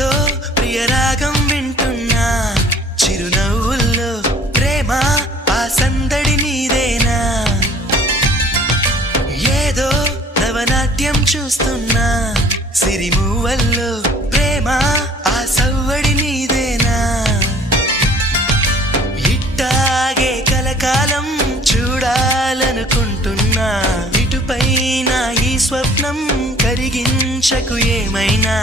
ఏదో ప్రియరాగం వింటున్నా చిరునవ్వుల్లో ప్రేమ ఆ సందడి నీదేనా ఏదో నవనాట్యం చూస్తున్నా సిరిమూవల్లో ప్రేమ ఆ సవ్వడి నీదేనా ఇట్టాగే కలకాలం చూడాలనుకుంటున్నా ఇటుపైన ఈ స్వప్నం కరిగించకు ఏమైనా